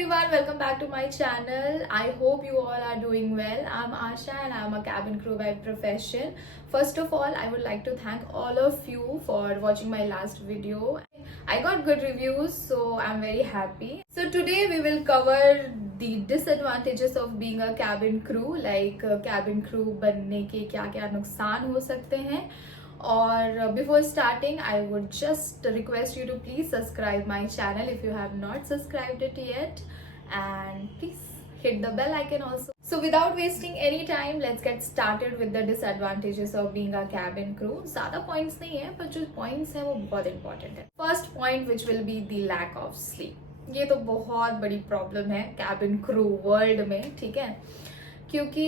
everyone, welcome back to my channel. I hope you all are doing well. I'm Asha and I'm a cabin crew by profession. First of all, I would like to thank all of you for watching my last video. I got good reviews, so I'm very happy. So today we will cover the disadvantages of being a cabin crew, like cabin crew बनने के क्या-क्या नुकसान हो सकते हैं. और before starting, I would just request you to please subscribe my channel if you have not subscribed it yet, and please hit the bell icon also. So without wasting any time, let's get started with the disadvantages of being a cabin crew. ज़्यादा points नहीं है, पर जो points हैं वो बहुत important है. First point which will be the lack of sleep. ये तो बहुत बड़ी problem है cabin crew world में, ठीक है, क्योंकि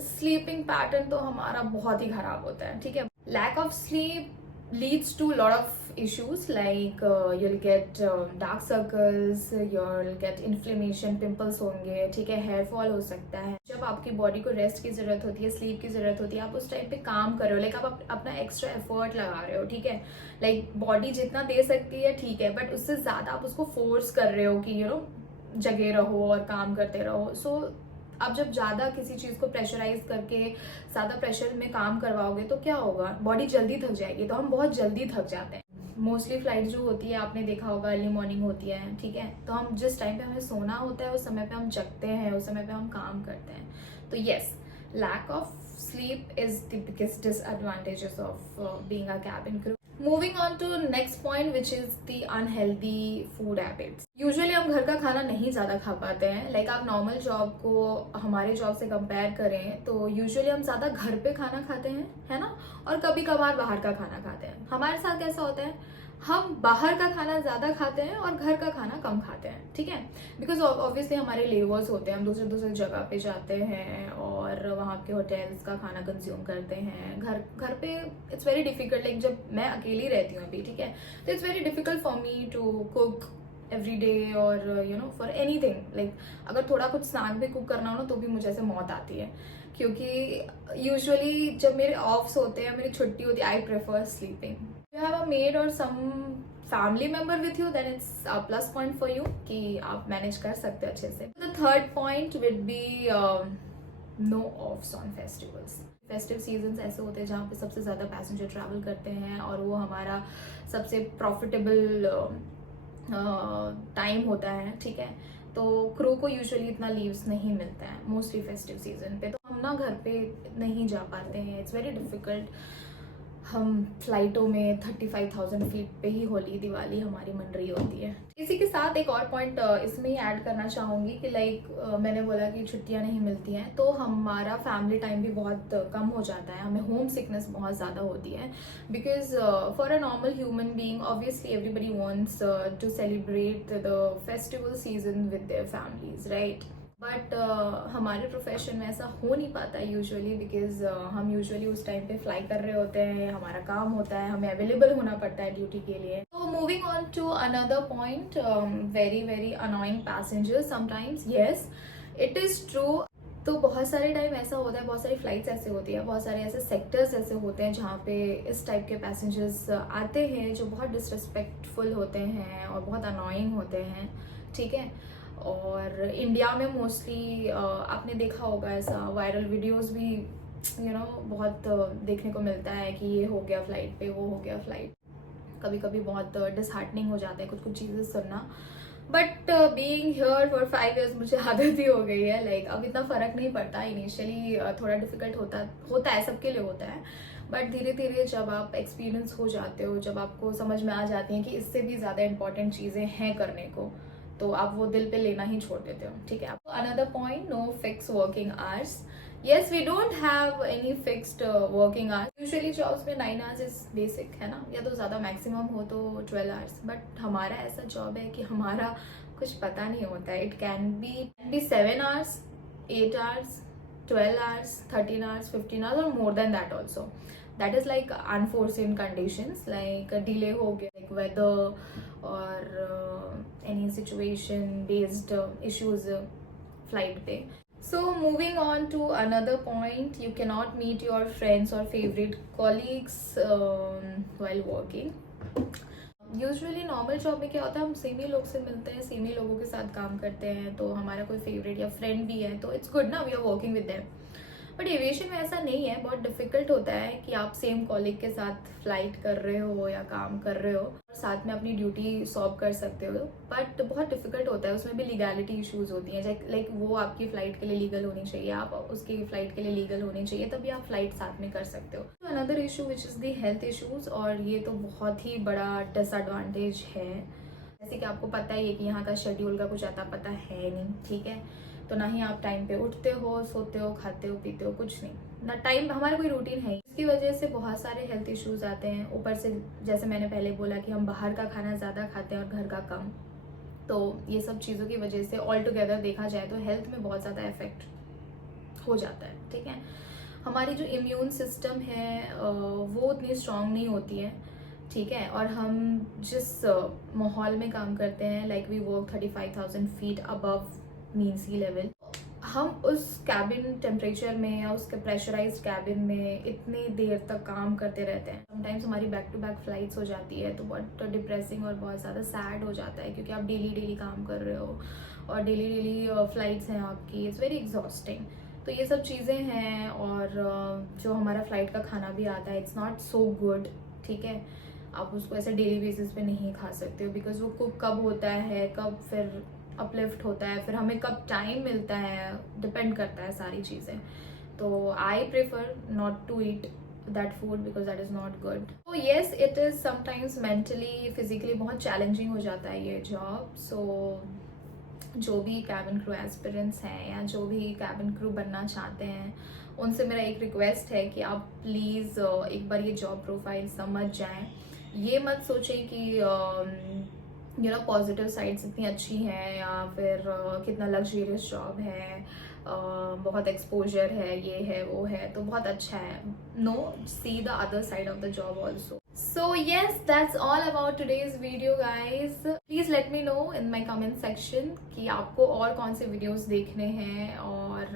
स्लीपिंग पैटर्न तो हमारा बहुत ही खराब होता है. ठीक है, lack of sleep leads to a lot of issues like you'll get dark circles, you'll get inflammation, pimples होंगे, ठीक है, हेयर फॉल हो सकता है. जब आपकी बॉडी को रेस्ट की जरूरत होती है, स्लीप की जरूरत होती है, आप उस टाइम पे काम कर रहे हो, लाइक आप अपना एक्स्ट्रा एफर्ट लगा रहे हो, ठीक है, लाइक बॉडी जितना दे सकती है ठीक है, बट उससे ज्यादा आप उसको फोर्स कर रहे हो कि जगे रहो और काम करते रहो. सो आप जब ज़्यादा किसी चीज़ को प्रेशराइज करके ज़्यादा प्रेशर में काम करवाओगे तो क्या होगा, बॉडी जल्दी थक जाएगी. तो हम बहुत जल्दी थक जाते हैं. मोस्टली फ्लाइट जो होती है आपने देखा होगा अर्ली मॉर्निंग होती है, ठीक है, तो हम जिस टाइम पे हमें सोना होता है उस समय पे हम जगते हैं, उस समय पे हम काम करते हैं. तो yes, lack of sleep is the biggest disadvantages of being a cabin crew. Moving on to next point, which is the unhealthy food habits. Usually हम घर का खाना नहीं ज़्यादा खा पाते हैं. Like आप नॉर्मल जॉब को हमारे जॉब से कंपेयर करें तो यूजुअली हम ज़्यादा घर पे खाना खाते हैं, है ना, और कभी कभार बाहर का खाना खाते हैं. हमारे साथ कैसा होता है, हम बाहर का खाना ज़्यादा खाते हैं और घर का खाना कम खाते हैं. ठीक है, बिकॉज ऑब्वियसली हमारे लेबर्स होते हैं, हम दूसरे दूसरे जगह पे जाते हैं और वहाँ के होटल्स का खाना कंज्यूम करते हैं. घर पे इट्स वेरी डिफिकल्ट, लाइक जब मैं अकेली रहती हूँ अभी, ठीक है, तो it's very difficult for me to cook every day और फॉर एनीथिंग. लाइक अगर थोड़ा कुछ स्नैक भी कुक करना हो ना तो भी मुझे ऐसे मौत आती है, क्योंकि यूजुअली जब मेरे ऑफ्स होते हैं, मेरी छुट्टी होती है, I prefer sleeping. You have a maid or some family member with you, then it's a plus point for you कि आप मैनेज कर सकते हैं अच्छे से. The third point would be no offs on festivals. Festive seasons ऐसे होते हैं जहाँ पे सबसे ज़्यादा पैसेंजर ट्रैवल करते हैं और वो हमारा सबसे प्रॉफिटेबल टाइम होता है. ठीक है, तो क्रू को यूजुअली इतना लीव्स नहीं मिलता है मोस्टली फेस्टिव सीजन पे, तो हम ना घर पे नहीं जा पाते हैं. It's very difficult. हम फ्लाइटों में 35,000 फीट पे ही होली दिवाली हमारी मन रही होती है. इसी के साथ एक और पॉइंट इसमें ही ऐड करना चाहूँगी कि लाइक मैंने बोला कि छुट्टियां नहीं मिलती हैं तो हमारा फैमिली टाइम भी बहुत कम हो जाता है. हमें होम सिकनेस बहुत ज़्यादा होती है, because for a normal human being obviously everybody wants to celebrate the festival season with their families, right. But हमारे प्रोफेशन में ऐसा हो नहीं पाता यूजुअली, बिकॉज हम यूजुअली उस टाइम पे फ्लाई कर रहे होते हैं, हमारा काम होता है, हमें अवेलेबल होना पड़ता है ड्यूटी के लिए. तो moving on to another point, very very annoying passengers sometimes. Yes, it is true. तो बहुत सारे टाइम ऐसा होता है, बहुत सारी फ्लाइट्स ऐसे होती है, बहुत सारे ऐसे सेक्टर्स ऐसे होते हैं जहाँ पे इस टाइप के पैसेंजर्स आते हैं जो बहुत डिसरिस्पेक्टफुल होते हैं और बहुत अनोइंग होते हैं. ठीक है, और इंडिया में मोस्टली आपने देखा होगा ऐसा वायरल वीडियोस भी बहुत देखने को मिलता है कि ये हो गया फ्लाइट पे, वो हो गया फ्लाइट. कभी कभी बहुत डिसहार्टनिंग हो जाता है कुछ कुछ चीज़ें सुनना. But being here for 5 years मुझे आदत ही हो गई है. लाइक अब इतना फ़र्क नहीं पड़ता. इनिशियली थोड़ा डिफिकल्ट होता है, सबके लिए होता है, बट धीरे धीरे जब आप एक्सपीरियंस हो जाते हो, जब आपको समझ में आ जाती हैं कि इससे भी ज़्यादा इंपॉर्टेंट चीज़ें हैं करने को, तो आप वो दिल पे लेना ही छोड़ देते हो. ठीक है. Another point, no fix working hours. Yes, we don't have any fixed working hours. Usually jobs में 9 hours इज बेसिक, है ना, या तो ज़्यादा मैक्सिमम हो तो 12 hours. बट हमारा ऐसा जॉब है कि हमारा कुछ पता नहीं होता है. It can be 7 hours, 8 hours, 12 hours, 13 hours, 15 hours और more than that also. That is like unforeseen conditions, like delay हो गया, like weather or any situation based issues flight पे. So moving on to another point, you cannot meet your friends or favorite colleagues while working. Usually normal job में क्या होता है, हम same ही लोग से मिलते हैं, सेम ही लोगों के साथ काम करते हैं, तो हमारा कोई फेवरेट या फ्रेंड भी है तो इट्स गुड ना, we are working with them. But aviation में ऐसा नहीं है, बहुत डिफिकल्ट होता है कि आप सेम कॉलीग के साथ फ्लाइट कर रहे हो या काम कर रहे हो, साथ में अपनी ड्यूटी सॉल्व कर सकते हो, बट बहुत डिफिकल्ट होता है। उसमें भी लीगैलिटी इश्यूज होती हैं, लाइक वो आपकी फ़्लाइट के लिए लीगल होनी चाहिए, आप उसकी फ़्लाइट के लिए लीगल होनी चाहिए, तभी आप फ्लाइट साथ में कर सकते हो। Another issue which is the health issues, और ये तो बहुत ही बड़ा डिसएडवांटेज है। जैसे कि आपको पता ही है कि यहाँ का शेड्यूल का कुछ अता पता है नहीं, ठीक है, तो ना ही आप टाइम पे उठते हो, सोते हो, खाते हो, पीते हो, कुछ नहीं, ना टाइम, हमारा कोई रूटीन है। इसकी वजह से बहुत सारे हेल्थ इश्यूज आते हैं। ऊपर से जैसे मैंने पहले बोला कि हम बाहर का खाना ज़्यादा खाते हैं और घर का कम, तो ये सब चीज़ों की वजह से ऑल टुगेदर देखा जाए तो हेल्थ में बहुत ज़्यादा इफेक्ट हो जाता है, ठीक है। हमारी जो इम्यून सिस्टम है वो उतनी स्ट्रांग नहीं होती है, ठीक है, और हम जिस माहौल में काम करते हैं, like we work 35,000 feet above mean sea level, हम उस कैबिन टेम्परेचर में या उसके प्रेशराइज्ड कैबिन में इतनी देर तक काम करते रहते हैं। समटाइम्स हमारी बैक टू बैक फ्लाइट्स हो जाती है, तो बहुत डिप्रेसिंग और बहुत ज़्यादा सैड हो जाता है, क्योंकि आप डेली काम कर रहे हो और डेली फ्लाइट्स हैं आपकी, इट्स वेरी एग्जॉस्टिंग। तो ये सब चीज़ें हैं, और जो हमारा फ्लाइट का खाना भी आता है, इट्स नॉट सो गुड, ठीक है। आप उसको ऐसे डेली बेसिस पे नहीं खा सकते हो, बिकॉज वो कुक कब होता है, कब फिर अपलिफ्ट होता है, फिर हमें कब टाइम मिलता है, डिपेंड करता है सारी चीज़ें। तो I prefer not to eat that food because that is not good. तो yes, it is sometimes mentally physically बहुत चैलेंजिंग हो जाता है ये जॉब। सो जो भी कैबिन क्रू एस्पिरेंट्स हैं या जो भी कैबिन क्रू बनना चाहते हैं, उनसे मेरा एक रिक्वेस्ट है कि आप प्लीज़ एक बार ये जॉब प्रोफाइल समझ जाएं। ये मत सोचें कि पॉजिटिव साइड्स इतनी अच्छी हैं, या फिर कितना लग्जरियस जॉब है, बहुत एक्सपोजर है, ये है वो है तो बहुत अच्छा है। No, see the other side of the job also. So yes, that's all about today's video guys. Please let me know in my comment section कि आपको और कौन से videos देखने हैं, और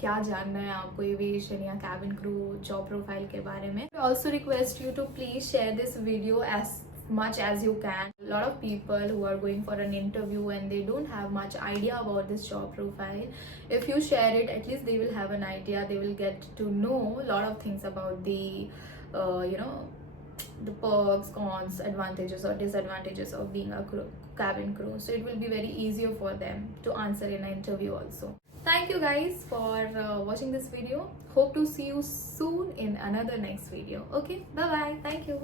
क्या जानना है आपको एविएशन या cabin crew job profile के बारे में। I also request you to please share this video as much as you can. A lot of people who are going for an interview and they don't have much idea about this job profile, if you share it, at least they will have an idea, they will get to know a lot of things about the the perks, cons, advantages or disadvantages of being a cabin crew. So it will be very easier for them to answer in an interview also. Thank you guys for watching this video. Hope to see you soon in another next video. Okay, bye bye. Thank you.